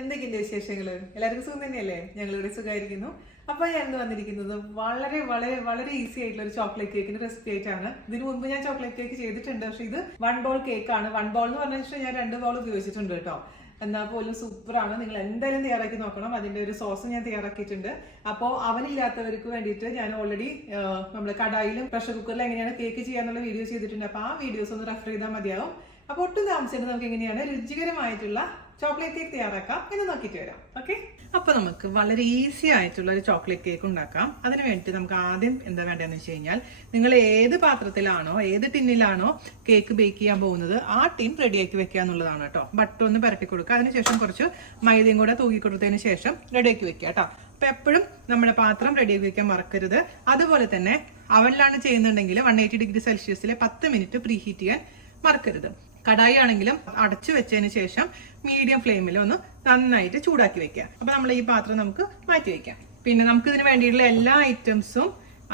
എന്തൊക്കെയുണ്ട് വിശേഷങ്ങള്? എല്ലാവർക്കും സുഖം തന്നെയല്ലേ? ഞങ്ങളിവിടെ സുഖമായിരിക്കുന്നു. അപ്പൊ ഞാൻ ഇന്ന് വന്നിരിക്കുന്നത് വളരെ വളരെ വളരെ ഈസി ആയിട്ടുള്ള ഒരു ചോക്ലേറ്റ് കേക്കിന്റെ റെസിപ്പി ആയിട്ടാണ്. ഇതിനു മുമ്പ് ഞാൻ ചോക്ലേറ്റ് കേക്ക് ചെയ്തിട്ടുണ്ട്. പക്ഷെ ഇത് 1 ബോൾ കേക്ക് ആണ്. 1 ബോൾ എന്ന് പറഞ്ഞാൽ ഞാൻ 2 ബോൾ ഉപയോഗിച്ചിട്ടുണ്ട് കേട്ടോ. എന്നാൽ പോലും സൂപ്പറാണ്. നിങ്ങൾ എന്തായാലും തയ്യാറാക്കി നോക്കണം. അതിന്റെ ഒരു സോസ് ഞാൻ തയ്യാറാക്കിയിട്ടുണ്ട്. അപ്പോൾ അവനില്ലാത്തവർക്ക് വേണ്ടിയിട്ട് ഞാൻ ഓൾറെഡി നമ്മൾ കടായിലും പ്രഷർ കുക്കറിലും എങ്ങനെയാണ് കേക്ക് ചെയ്യാന്നുള്ള വീഡിയോ ചെയ്തിട്ടുണ്ട്. അപ്പൊ ആ വീഡിയോസ് ഒന്ന് റെഫർ ചെയ്താൽ മതിയാവും. അപ്പൊ ഒട്ടും താമസിച്ചിട്ട് നമുക്ക് എങ്ങനെയാണ് രുചികരമായിട്ടുള്ള ചോക്ലേറ്റ് കേക്ക് തയ്യാറാക്കാം എന്ന് നോക്കിയിട്ട് വരാം. ഓക്കെ, അപ്പൊ നമുക്ക് വളരെ ഈസി ആയിട്ടുള്ള ഒരു ചോക്ലേറ്റ് കേക്ക് ഉണ്ടാക്കാം. അതിന് വേണ്ടിയിട്ട് നമുക്ക് ആദ്യം എന്താ വേണ്ടതെന്ന് വെച്ച് കഴിഞ്ഞാൽ, നിങ്ങൾ ഏത് പാത്രത്തിലാണോ ഏത് ടിന്നിലാണോ കേക്ക് ബേക്ക് ചെയ്യാൻ പോകുന്നത് ആ ടിൻ റെഡിയാക്കി വെക്കുക എന്നുള്ളതാണ് കേട്ടോ. ബട്ടർ ഒന്ന് പരട്ടി കൊടുക്കുക. അതിനുശേഷം കുറച്ച് മൈദയും കൂടെ തൂക്കി കൊടുത്തതിന് ശേഷം റെഡിയാക്കി വെക്കുക കേട്ടോ. അപ്പൊ എപ്പോഴും നമ്മുടെ പാത്രം റെഡിയാക്കി വെക്കാൻ മറക്കരുത്. അതുപോലെ തന്നെ അവനിലാണ് ചെയ്യുന്നുണ്ടെങ്കിൽ 180 ഡിഗ്രി സെൽഷ്യസിൽ 10 മിനിറ്റ് പ്രീ ഹീറ്റ് ചെയ്യാൻ മറക്കരുത്. കടായി ആണെങ്കിലും അടച്ചു വെച്ചതിന് ശേഷം മീഡിയം ഫ്ലെയിമിൽ ഒന്ന് നന്നായിട്ട് ചൂടാക്കി വെക്കാം. അപ്പൊ നമ്മൾ ഈ പാത്രം നമുക്ക് മാറ്റി വെക്കാം. പിന്നെ നമുക്ക് ഇതിന് വേണ്ടിയിട്ടുള്ള എല്ലാ ഐറ്റംസും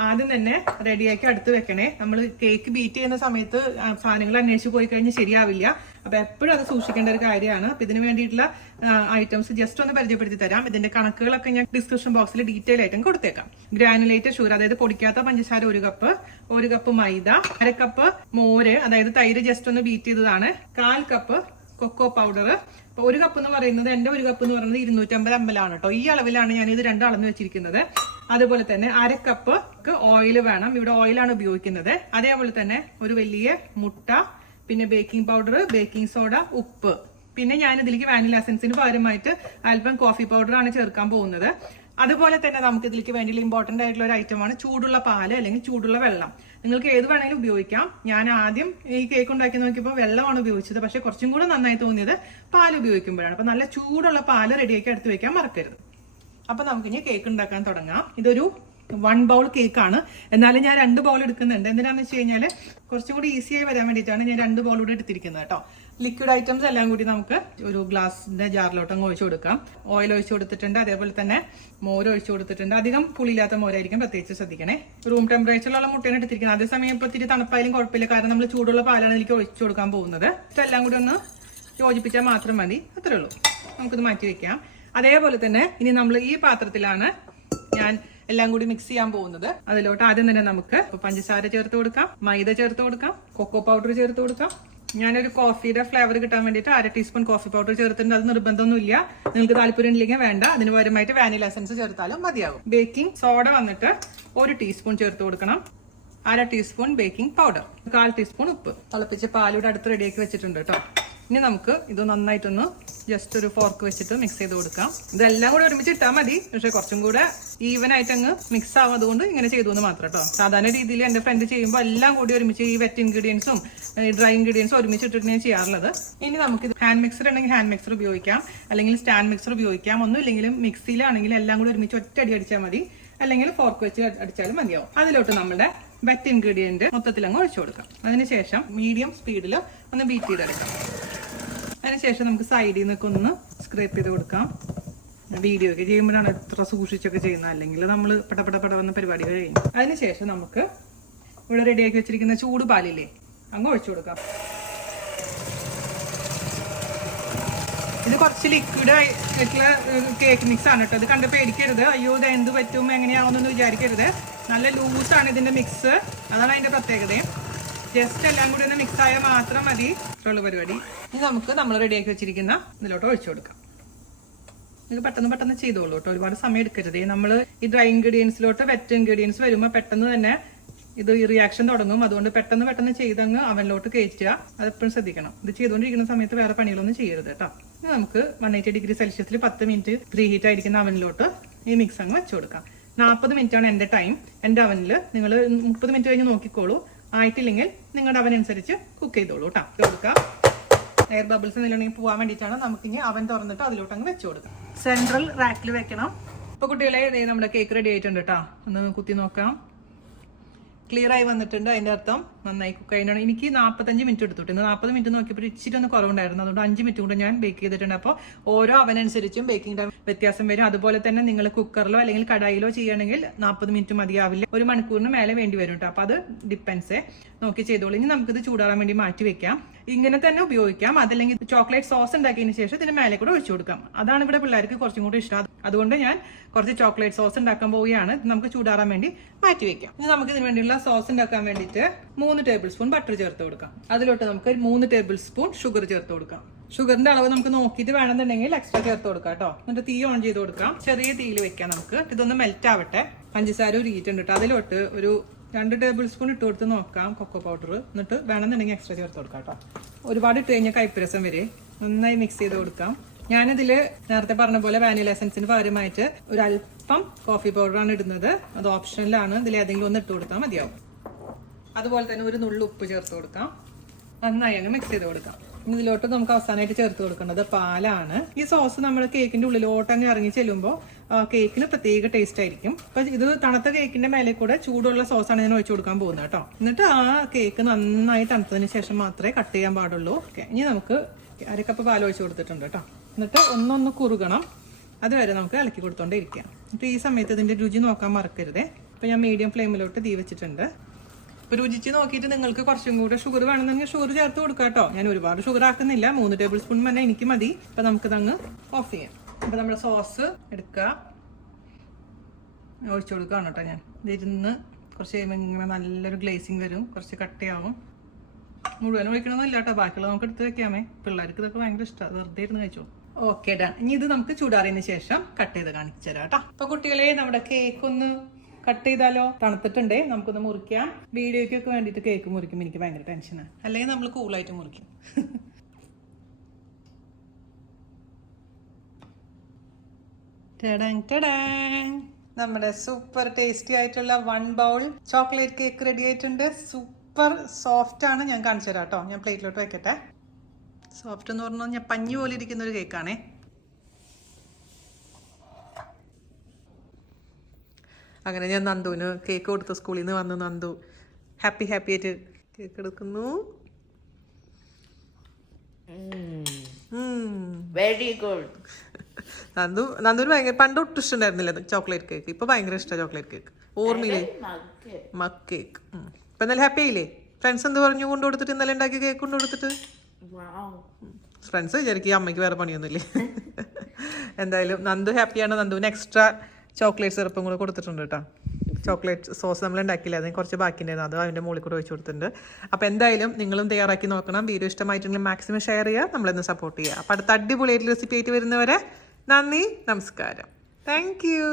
ആദ്യം തന്നെ റെഡിയാക്കി അടുത്ത് വെക്കണേ. നമ്മൾ കേക്ക് ബീറ്റ് ചെയ്യുന്ന സമയത്ത് സാധനങ്ങൾ അന്വേഷിച്ച് പോയി കഴിഞ്ഞാൽ ശരിയാവില്ല. അപ്പൊ എപ്പോഴും അത് സൂക്ഷിക്കേണ്ട ഒരു കാര്യമാണ്. അപ്പൊ ഇതിന് വേണ്ടിയിട്ടുള്ള ഐറ്റംസ് ജസ്റ്റ് ഒന്ന് പരിചയപ്പെടുത്തി തരാം. ഇതിന്റെ കണക്കുകളൊക്കെ ഞാൻ ഡിസ്ക്രിപ്ഷൻ ബോക്സിൽ ഡീറ്റെയിൽ ആയിട്ടും കൊടുത്തേക്കാം. ഗ്രാനുലേറ്റഡ് ഷുഗർ, അതായത് പൊടിക്കാത്ത പഞ്ചസാര 1 കപ്പ് മൈദ, 1/2 കപ്പ് മോര്, അതായത് തൈര് ജസ്റ്റ് ഒന്ന് ബീറ്റ് ചെയ്തതാണ്, 1/4 കപ്പ് കൊക്കോ പൗഡർ. അപ്പൊ 1 കപ്പ് എന്ന് പറയുന്നത്, എന്റെ 1 കപ്പ് എന്ന് പറയുന്നത് 250 ml ആണ് കേട്ടോ. ഈ അളവിലാണ് ഞാൻ ഇത് 2 അളന്ന് വെച്ചിരിക്കുന്നത്. അതുപോലെ തന്നെ 1/2 കപ്പ് ഓയിൽ വേണം. ഇവിടെ ഓയിലാണ് ഉപയോഗിക്കുന്നത്. അതേപോലെ തന്നെ ഒരു വലിയ മുട്ട, പിന്നെ ബേക്കിംഗ് പൗഡർ, ബേക്കിംഗ് സോഡ, ഉപ്പ്. പിന്നെ ഞാൻ ഇതിലേക്ക് വാനില എസൻസിന് പകരമായിട്ട് അല്പം കോഫി പൗഡർ ആണ് ചേർക്കാൻ പോകുന്നത്. അതുപോലെ തന്നെ നമുക്ക് ഇതിലേക്ക് വേണ്ടിയുള്ള ഇമ്പോർട്ടന്റ് ആയിട്ടുള്ള ഒരു ഐറ്റമാണ് ചൂടുള്ള പാല് അല്ലെങ്കിൽ ചൂടുള്ള വെള്ളം. നിങ്ങൾക്ക് ഏത് വേണമെങ്കിലും ഉപയോഗിക്കാം. ഞാൻ ആദ്യം ഈ കേക്ക് ഉണ്ടാക്കി നോക്കിയപ്പോൾ വെള്ളമാണ് ഉപയോഗിച്ചത്. പക്ഷെ കുറച്ചും കൂടെ നന്നായി തോന്നിയത് പാൽ ഉപയോഗിക്കുമ്പോഴാണ്. അപ്പൊ നല്ല ചൂടുള്ള പാല് റെഡിയാക്കി എടുത്ത് വെക്കാൻ മറക്കരുത്. അപ്പൊ നമുക്കിനി കേക്ക് ഉണ്ടാക്കാൻ തുടങ്ങാം. ഇതൊരു 1 ബൗൾ കേക്കാണ്. എന്നാലും ഞാൻ 2 ബൗൾ എടുക്കുന്നുണ്ട്. എന്തിനാന്ന് വെച്ച് കഴിഞ്ഞാൽ കുറച്ചും കൂടി ഈസി ആയി വരാൻ വേണ്ടിയിട്ടാണ് ഞാൻ 2 ബൗൾ കൂടെ എടുത്തിരിക്കുന്നത് കേട്ടോ. ലിക്വിഡ് ഐറ്റംസ് എല്ലാം കൂടി നമുക്ക് ഒരു ഗ്ലാസിന്റെ ജാറിലോട്ട് അങ്ങ് ഒഴിച്ചു കൊടുക്കാം. ഓയിൽ ഒഴിച്ചു കൊടുത്തിട്ടുണ്ട്. അതേപോലെ തന്നെ മോര് ഒഴിച്ചു കൊടുത്തിട്ടുണ്ട്. അധികം പുളിയില്ലാത്ത മോരായിരിക്കും, പ്രത്യേകിച്ച് ശ്രദ്ധിക്കണേ. റൂം ടെമ്പറേച്ചറിലുള്ള മുട്ടയാണ് എടുത്തിരിക്കുന്നത്. അതേസമയം ഇപ്പൊ ഇത്തിരി തണുപ്പായാലും കുഴപ്പമില്ല, കാരണം നമ്മൾ ചൂടുള്ള പാലാണ് എനിക്ക് ഒഴിച്ചു കൊടുക്കാൻ പോകുന്നത്. ഇതെല്ലാം കൂടി ഒന്ന് യോജിപ്പിച്ചാൽ മാത്രം മതി. അത്രേ ഉള്ളൂ. നമുക്കിത് മാറ്റി വെക്കാം. അതേപോലെ തന്നെ ഇനി നമ്മൾ ഈ പാത്രത്തിലാണ് ഞാൻ എല്ലാം കൂടി മിക്സ് ചെയ്യാൻ പോകുന്നത്. അതിലോട്ട് ആദ്യം തന്നെ നമുക്ക് പഞ്ചസാര ചേർത്ത് കൊടുക്കാം, മൈദ ചേർത്ത് കൊടുക്കാം, കൊക്കോ പൗഡർ ചേർത്ത് കൊടുക്കാം. ഞാനൊരു കോഫിയുടെ ഫ്ലേവർ കിട്ടാൻ വേണ്ടിയിട്ട് 1/2 ടീസ്പൂൺ കോഫി പൗഡർ ചേർത്തിട്ടുണ്ട്. അത് നിർബന്ധമൊന്നുമില്ല, നിങ്ങൾക്ക് താല്പര്യം ഇല്ലെങ്കിൽ വേണ്ട. അതിന് പകരമായിട്ട് വാനില എസൻസ് ചേർത്താലും മതിയാകും. ബേക്കിംഗ് സോഡ വന്നിട്ട് 1 ടീസ്പൂൺ ചേർത്ത് കൊടുക്കണം. 1/2 ടീസ്പൂൺ ബേക്കിംഗ് പൗഡർ, 1/4 ടീസ്പൂൺ ഉപ്പ്. തിളപ്പിച്ച് പാലൂടെ അടുത്ത് റെഡിയാക്കി വെച്ചിട്ടുണ്ട് കേട്ടോ. ഇനി നമുക്ക് ഇത് നന്നായിട്ടൊന്ന് ജസ്റ്റ് ഒരു ഫോർക്ക് വെച്ചിട്ട് മിക്സ് ചെയ്ത് കൊടുക്കാം. ഇതെല്ലാം കൂടെ ഒരുമിച്ച് ഇട്ടാൽ മതി, പക്ഷെ കുറച്ചും കൂടെ ഈവൻ ആയിട്ട് അങ്ങ് മിക്സ് ആവും. അതുകൊണ്ട് ഇങ്ങനെ ചെയ്തു എന്ന് മാത്രം കേട്ടോ. സാധാരണ രീതിയിൽ എന്റെ ഫ്രണ്ട് ചെയ്യുമ്പോൾ എല്ലാം കൂടി ഒരുമിച്ച് ഈ വെറ്റ് ഇൻഗ്രീഡിയൻസും ഡ്രൈ ഇൻഗ്രീഡിയൻസും ഒരുമിച്ച് ഇട്ടിട്ട് ഞാൻ ചെയ്യാറുള്ളത്. ഇനി നമുക്ക് ഇത് ഹാൻഡ് മിക്സർ ഉണ്ടെങ്കിൽ ഹാൻഡ് മിക്സർ ഉപയോഗിക്കാം, അല്ലെങ്കിൽ സ്റ്റാൻഡ് മിക്സർ ഉപയോഗിക്കാം. ഒന്നും ഇല്ലെങ്കിലും മിക്സിയിലാണെങ്കിൽ എല്ലാം കൂടി ഒരുമിച്ച് ഒറ്റയടി അടിച്ചാൽ മതി, അല്ലെങ്കിൽ ഫോർക്ക് വെച്ച് അടിച്ചാലും മതിയാവും. അതിലോട്ട് നമ്മുടെ വെറ്റ് ഇൻഗ്രീഡിയന്റ് മൊത്തത്തിൽ അങ്ങ് ഒഴിച്ചു കൊടുക്കാം. അതിനുശേഷം മീഡിയം സ്പീഡിൽ ഒന്ന് ബീറ്റ് ചെയ്തെടുക്കാം. അതിനുശേഷം നമുക്ക് സൈഡിൽ നിന്നൊക്കെ ഒന്ന് സ്ക്രേപ്പ് ചെയ്ത് കൊടുക്കാം. വീഡിയോ ഒക്കെ ചെയ്യുമ്പോഴാണ് എത്ര സൂക്ഷിച്ചൊക്കെ ചെയ്യുന്നത്, അല്ലെങ്കിൽ നമ്മൾ പെട വന്ന പരിപാടികൾ കഴിയും. അതിനുശേഷം നമുക്ക് ഇവിടെ റെഡിയാക്കി വെച്ചിരിക്കുന്ന ചൂട് പാലില്ലേ, അങ്ങ് ഒഴിച്ചു കൊടുക്കാം. ഇത് കുറച്ച് ലിക്വിഡ് ആയിട്ടുള്ള കേക്ക് മിക്സ് ആണ് കേട്ടോ. ഇത് കണ്ട് പേടിക്കരുത്, അയ്യോ ഇത് എന്ത് പറ്റും എങ്ങനെയാവുന്നൊന്നും വിചാരിക്കരുത്. നല്ല ലൂസാണ് ഇതിന്റെ മിക്സ്, അതാണ് അതിന്റെ പ്രത്യേകതയും. ജസ്റ്റ് എല്ലാം കൂടി ഒന്ന് മിക്സ് ആയാൽ മാത്രം മതി. ഇത്രയുള്ള പരിപാടി. ഇനി നമുക്ക് നമ്മൾ റെഡിയാക്കി വെച്ചിരിക്കുന്ന ഇതിലോട്ട് ഒഴിച്ചു കൊടുക്കാം. ഇത് പെട്ടെന്ന് ചെയ്തോളൂ കേട്ടോ, ഒരുപാട് സമയം എടുക്കരുത്. നമ്മൾ ഈ ഡ്രൈ ഇൻഗ്രീഡിയൻസിലോട്ട് വെറ്റ് ഇൻഗ്രീഡിയൻസ് വരുമ്പോൾ പെട്ടെന്ന് തന്നെ ഇത് ഈ റിയാക്ഷൻ തുടങ്ങും. അതുകൊണ്ട് പെട്ടെന്ന് ചെയ്തങ്ങ് അവനിലോട്ട് കയറ്റുക. അതെപ്പോഴും ശ്രദ്ധിക്കണം. ഇത് ചെയ്തുകൊണ്ടിരിക്കുന്ന സമയത്ത് വേറെ പണികളൊന്നും ചെയ്യരുത് കേട്ടോ. ഇനി നമുക്ക് 180 ഡിഗ്രി സെൽഷ്യസിൽ 10 മിനിറ്റ് പ്രീ ഹീറ്റ് ആയിരിക്കുന്ന അവനിലോട്ട് ഈ മിക്സ് അങ്ങ് വെച്ചു കൊടുക്കാം. 40 മിനിറ്റ് ആണ് എന്റെ ടൈം. എന്റെ അവനിൽ നിങ്ങൾ 30 മിനിറ്റ് കഴിഞ്ഞ് നോക്കിക്കോളൂ. ആയിട്ടില്ലെങ്കിൽ നിങ്ങളുടെ അവൻ അനുസരിച്ച് കുക്ക് ചെയ്തോളൂ കേട്ടോ. കൊടുക്കാം. എയർ ബബിൾസ് എന്തെങ്കിലും പോകാൻ വേണ്ടിയിട്ടാണ്. നമുക്കിനി അവൻ തുറന്നിട്ട് അതിലോട്ട് അങ്ങ് വെച്ചു കൊടുക്കാം. സെൻട്രൽ റാക്കിൽ വെക്കണം. ഇപ്പൊ കുട്ടികളെ നമ്മുടെ കേക്ക് റെഡി ആയിട്ടുണ്ട് കേട്ടോ. ഒന്ന് കുത്തി നോക്കാം. ക്ലിയർ ആയി വന്നിട്ടുണ്ട്. അതിന്റെ അർത്ഥം നന്നായി കുക്ക് ആയതാണ്. എനിക്ക് 45 മിനിറ്റ് എടുത്തിട്ട് 40 മിനിറ്റ് നോക്കിയപ്പോൾ ഇച്ചിരി ഒന്ന് കുറവുണ്ടായിരുന്നു. അതുകൊണ്ട് 5 മിനിറ്റ് കൂടെ ഞാൻ ബേക്ക് ചെയ്തിട്ടുണ്ട്. അപ്പോൾ ഓരോ അവനനുസരിച്ചും ബേക്കിംഗ് ടൈം വ്യത്യാസം വരും. അതുപോലെ തന്നെ നിങ്ങൾ കുക്കറിലോ അല്ലെങ്കിൽ കടായിലോ ചെയ്യുകയാണെങ്കിൽ 40 മിനിറ്റ് മതിയാവില്ല, 1 മണിക്കൂറിന് മേലെ വേണ്ടി വരും കേട്ടോ. അപ്പൊ അത് ഡിപ്പെൻസ് നോക്കി ചെയ്തോളൂ. ഇനി നമുക്കിത് ചൂടാറാൻ വേണ്ടി മാറ്റി വെക്കാം. ഇങ്ങനെ തന്നെ ഉപയോഗിക്കാം, അതല്ലെങ്കിൽ ചോക്ലേറ്റ് സോസ് ഉണ്ടാക്കിയതിന് ശേഷം ഇതിന് മേലെ കൂടെ ഒഴിച്ചു കൊടുക്കാം. അതാണ് ഇവിടെ പിള്ളേർക്ക് കുറച്ചും കൂടി ഇഷ്ടം. അതുകൊണ്ട് ഞാൻ കുറച്ച് ചോക്ലേറ്റ് സോസ് ഉണ്ടാക്കാൻ പോവുകയാണ്. നമുക്ക് ചൂടാറാൻ വേണ്ടി മാറ്റി വെക്കാം. ഇനി നമുക്ക് ഇതിന് വേണ്ടിയുള്ള സോസ് ഉണ്ടാക്കാൻ വേണ്ടിയിട്ട് 3 ടേബിൾ സ്പൂൺ ബട്ടർ ചേർത്ത് കൊടുക്കാം. അതിലോട്ട് നമുക്ക് 3 ടേബിൾ സ്പൂൺ ഷുഗർ ചേർത്ത് കൊടുക്കാം. ഷുഗറിന്റെ അളവ് നമുക്ക് നോക്കിയിട്ട് വേണമെന്നുണ്ടെങ്കിൽ എക്സ്ട്രാ ചേർത്ത് കൊടുക്കാം കേട്ടോ. എന്നിട്ട് തീ ഓൺ ചെയ്ത് കൊടുക്കാം. ചെറിയ തീയിൽ വെക്കാം. നമുക്ക് ഇതൊന്ന് മെൽറ്റ് ആവട്ടെ. പഞ്ചസാര ഉരുകിയിട്ടുണ്ട് കേട്ടോ. അതിലോട്ട് ഒരു 2 ടേബിൾ സ്പൂൺ ഇട്ട് കൊടുത്ത് നോക്കാം കൊക്കോ പൗഡർ. എന്നിട്ട് വേണമെന്നുണ്ടെങ്കിൽ എക്സ്ട്രാ ചേർത്ത് കൊടുക്കാം കേട്ടോ. ഒരുപാട് ഇട്ട് കഴിഞ്ഞാൽ കയ്പ്പരസം വരെ നന്നായി മിക്സ് ചെയ്ത് കൊടുക്കാം. ഞാനിതിൽ നേരത്തെ പറഞ്ഞ പോലെ വാനില എസൻസിന് പകരമായിട്ട് ഒരു അല്പം കോഫി പൗഡറാണ് ഇടുന്നത്. അത് ഓപ്ഷനിലാണ്. ഇതിൽ ഏതെങ്കിലും ഒന്ന് ഇട്ട് കൊടുത്താൽ മതിയാവും. അതുപോലെ തന്നെ ഒരു നുള്ളു ഉപ്പ് ചേർത്ത് കൊടുക്കാം. നന്നായി അങ്ങ് മിക്സ് ചെയ്ത് കൊടുക്കാം. ഇതിലോട്ട് നമുക്ക് അവസാനമായിട്ട് ചേർത്ത് കൊടുക്കേണ്ടത് പാലാണ്. ഈ സോസ് നമ്മൾ കേക്കിന്റെ ഉള്ളിലോട്ട് അങ്ങ് ഇറങ്ങി ചെല്ലുമ്പോൾ കേക്കിന് പ്രത്യേക ടേസ്റ്റ് ആയിരിക്കും. അപ്പൊ ഇത് തണുത്ത കേക്കിന്റെ മേലെ കൂടെ ചൂടുള്ള സോസാണ് ഞാൻ ഒഴിച്ചു കൊടുക്കാൻ പോകുന്നത് കേട്ടോ. എന്നിട്ട് ആ കേക്ക് നന്നായി തണുത്തതിന് ശേഷം മാത്രമേ കട്ട് ചെയ്യാൻ പാടുള്ളൂ. ഓക്കെ, ഇനി നമുക്ക് 1 കപ്പ് പാൽ ഒഴിച്ചു കൊടുത്തിട്ടുണ്ട് കേട്ടോ. എന്നിട്ട് ഒന്നൊന്ന് കുറുകണം. അതുവരെ നമുക്ക് ഇളക്കി കൊടുത്തോണ്ടേ ഇരിക്കാം. എന്നിട്ട് ഈ സമയത്ത് ഇതിന്റെ രുചി നോക്കാൻ മറക്കരുതേ. ഇപ്പൊ ഞാൻ മീഡിയം ഫ്ലെയിമിലോട്ട് തീ വെച്ചിട്ടുണ്ട്. ഇപ്പൊ രുചിച്ച് നോക്കിയിട്ട് നിങ്ങൾക്ക് കുറച്ചും കൂടെ ഷുഗർ വേണമെന്നുണ്ടെങ്കിൽ ഷുഗർ ചേർത്ത് കൊടുക്കാം കേട്ടോ. ഞാൻ ഒരുപാട് ഷുഗർ ആക്കുന്നില്ല, 3 ടേബിൾ സ്പൂൺ തന്നെ എനിക്ക് മതി. അപ്പൊ നമുക്കിത് അങ്ങ് ഓഫ് ചെയ്യാം. അപ്പൊ നമ്മുടെ സോസ് എടുക്കുക, ഒഴിച്ചു കൊടുക്കുകയാണ് കേട്ടോ. ഞാൻ ഇതിരുന്ന് കുറച്ച് കഴിയുമ്പോൾ ഇങ്ങനെ നല്ലൊരു ഗ്ലേസിങ് വരും, കുറച്ച് കട്ടിയാവും. മുഴുവൻ ഒഴിക്കണമെന്നില്ല കേട്ടോ, ബാക്കിയുള്ള നമുക്ക് എടുത്ത് വെക്കാമേ. പിള്ളേർക്ക് ഇതൊക്കെ ഭയങ്കര ഇഷ്ടമാണ്, വെറുതെ ഇരുന്ന് കഴിച്ചോളൂ. Okay done. ഇനി ഇത് നമുക്ക് ചൂടാറിയതിന് ശേഷം കട്ട് ചെയ്ത് കാണിച്ചു തരാം കേട്ടോ. അപ്പൊ കുട്ടികളെ, നമ്മുടെ കേക്ക് ഒന്ന് കട്ട് ചെയ്താലോ? തണുത്തിട്ടുണ്ടേ, നമുക്കൊന്ന് മുറിക്കാം. വീഡിയോയ്ക്കൊക്കെ വേണ്ടിയിട്ട് കേക്ക് മുറിക്കും എനിക്ക് ഭയങ്കര ടെൻഷനാണ്. അല്ലെങ്കിൽ നമ്മൾ കൂളായിട്ട് മുറിക്കും. നമ്മുടെ സൂപ്പർ ടേസ്റ്റി ആയിട്ടുള്ള 1 ബൗൾ ചോക്ലേറ്റ് കേക്ക് റെഡി ആയിട്ടുണ്ട്. സൂപ്പർ സോഫ്റ്റ് ആണ്. ഞാൻ കാണിച്ചു തരാം കേട്ടോ. ഞാൻ പ്ലേറ്റിലോട്ട് വെക്കട്ടെ. സോഫ്റ്റ് എന്ന് പറഞ്ഞാൽ ഞാൻ പഞ്ഞി പോലെ ഇരിക്കുന്ന ഒരു കേക്കാണേ. അങ്ങനെ ഞാൻ നന്ദുവിന് കേക്ക് കൊടുത്തു. സ്കൂളിൽ നിന്ന് വന്ന് നന്ദു ഹാപ്പി ആയിട്ട് കേക്ക് എടുക്കുന്നു. Very good. നന്ദുവിന് ഭയങ്കര പണ്ട് ഒട്ടും ഇഷ്ടമുണ്ടായിരുന്നില്ല ചോക്ലേറ്റ് കേക്ക്. ഇപ്പൊ ഭയങ്കര ഇഷ്ടമാണ് ചോക്ലേറ്റ് കേക്ക്. ഓർമ്മയില്ലേ? Mug cake. ഇപ്പൊ എന്നാലും ഹാപ്പി ആയില്ലേ? ഫ്രണ്ട്സ് എന്ത് പറഞ്ഞു കൊണ്ടു കൊടുത്തിട്ട്? ഇന്നലെ ഉണ്ടാക്കിയ കേക്ക് കൊണ്ടു കൊടുത്തിട്ട് ഫ്രണ്ട്സ് വിചാരിക്കും അമ്മയ്ക്ക് വേറെ പണിയൊന്നുമില്ലേ. എന്തായാലും നന്ദു ഹാപ്പിയാണ്. നന്ദുവിന് എക്സ്ട്രാ ചോക്ലേറ്റ് സിറപ്പും കൂടെ കൊടുത്തിട്ടുണ്ട് കേട്ടോ. ചോക്ലേറ്റ് സോസ് നമ്മൾ ഉണ്ടാക്കില്ല, അതിന് കുറച്ച് ബാക്കിയുണ്ടായിരുന്നു, അത് അതിൻ്റെ മുകളിൽ കൂടെ ഒഴിച്ചു കൊടുത്തിട്ടുണ്ട്. അപ്പോൾ എന്തായാലും നിങ്ങളും തയ്യാറാക്കി നോക്കണം. വീഡിയോ ഇഷ്ടമായിട്ടുണ്ടെങ്കിൽ മാക്സിമം ഷെയർ ചെയ്യുക, നമ്മളൊന്ന് സപ്പോർട്ട് ചെയ്യുക. അപ്പോൾ അടുത്ത അടിപൊളിയായിട്ട് റെസിപ്പി ആയിട്ട് വരുന്നവരെ നന്ദി, നമസ്കാരം. Thank you.